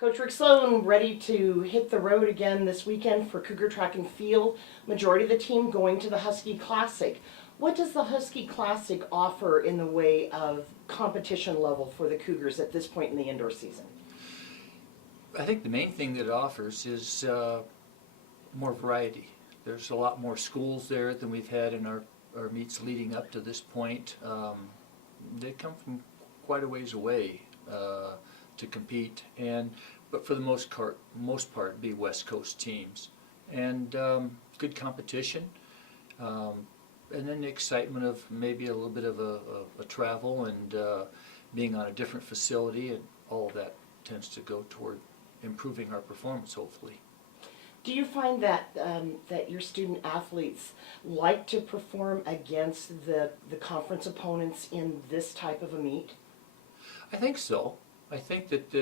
Coach Rick Sloan ready to hit the road again this weekend for Cougar Track and Field. Majority of the team going to the Husky Classic. What does the Husky Classic offer in the way of competition level for the Cougars at this point in the indoor season? I think the main thing that it offers is more variety. There's a lot more schools there than we've had in our meets leading up to this point. They come from quite a ways away to compete, but for the most part be West Coast teams, and good competition, and then the excitement of maybe a little bit of a travel and being on a different facility, and all of that tends to go toward improving our performance, hopefully. Do you find that that your student athletes like to perform against the conference opponents in this type of a meet? I think so. I think that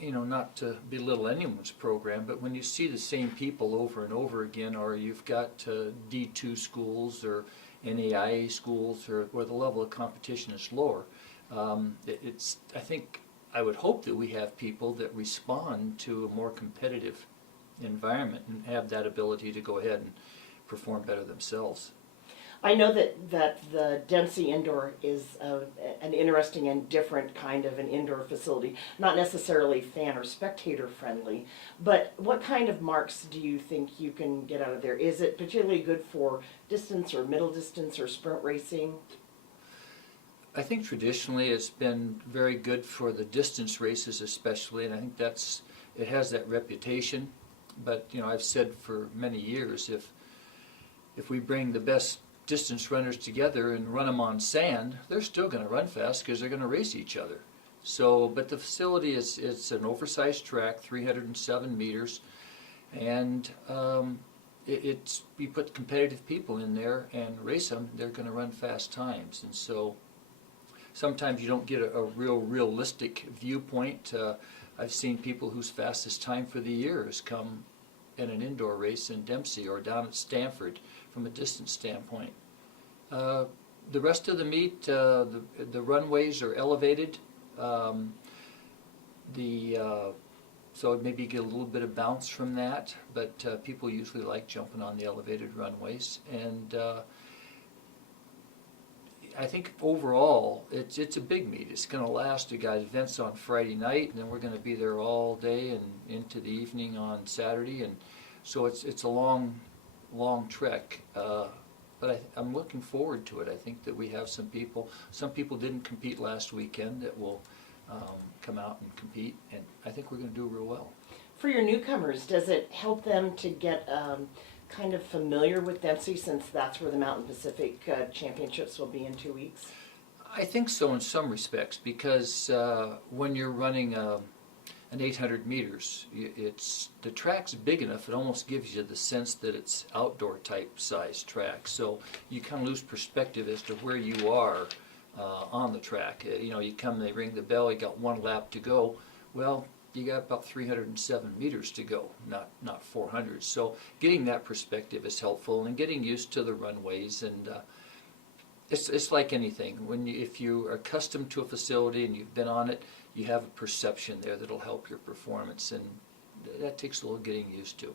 not to belittle anyone's program, but when you see the same people over and over again, or you've got D2 schools or NAIA schools, or where the level of competition is lower, I would hope that we have people that respond to a more competitive environment and have that ability to go ahead and perform better themselves. I know that the Dempsey indoor is an interesting and different kind of an indoor facility, not necessarily fan or spectator friendly, but what kind of marks do you think you can get out of there? Is it particularly good for distance or middle distance or sprint racing? I think traditionally it's been very good for the distance races especially, and I think it has that reputation. But I've said for many years, if we bring the best distance runners together and run them on sand, they're still going to run fast because they're going to race each other. But the facility it's an oversized track, 307 meters, and you put competitive people in there and race them, they're going to run fast times. And so sometimes you don't get a realistic viewpoint. I've seen people whose fastest time for the year has come in an indoor race in Dempsey or down at Stanford from a distance standpoint. The rest of the meet, the runways are elevated, so maybe you get a little bit of bounce from that, but people usually like jumping on the elevated runways. And I think overall it's a big meet. It's going to last. We got events on Friday night, and then we're going to be there all day and into the evening on Saturday, and so it's a long trek. But I'm looking forward to it. I think that we have some people didn't compete last weekend that will come out and compete, and I think we're going to do real well. For your newcomers, does it help them to get kind of familiar with Dempsey, since that's where the Mountain Pacific Championships will be in 2 weeks? I think so in some respects, because when you're running an 800 meters, the track's big enough, it almost gives you the sense that it's outdoor type size track. So you kind of lose perspective as to where you are on the track. You come, they ring the bell, you got 1 lap to go. Well, you got about 307 meters to go, not 400. So getting that perspective is helpful, and getting used to the runways. And it's like anything. If you are accustomed to a facility and you've been on it, you have a perception there that'll help your performance, and that takes a little getting used to.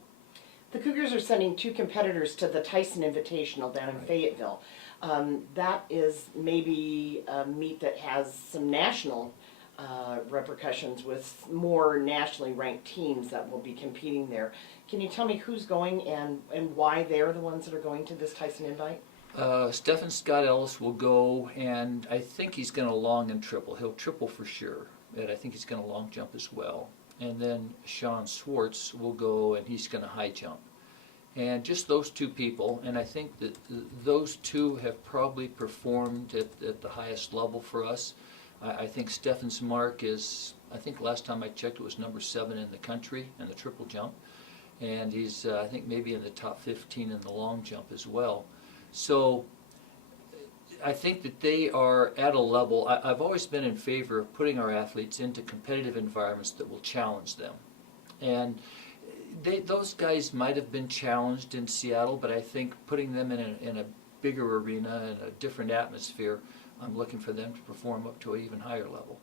The Cougars are sending 2 competitors to the Tyson Invitational down in Fayetteville. That is maybe a meet that has some national repercussions with more nationally ranked teams that will be competing there. Can you tell me who's going and why they're the ones that are going to this Tyson Invite? Stephen Scott Ellis will go, and I think he's going to long and triple. He'll triple for sure, and I think he's going to long jump as well. And then Sean Swartz will go, and he's going to high jump. And just those 2 people, and I think that those 2 have probably performed at the highest level for us. I think Stephen's mark is, I think last time I checked it was number 7 in the country in the triple jump, and he's I think maybe in the top 15 in the long jump as well. So I think that they are at a level. I've always been in favor of putting our athletes into competitive environments that will challenge them, and those guys might have been challenged in Seattle, but I think putting them in a bigger arena and a different atmosphere, I'm looking for them to perform up to an even higher level.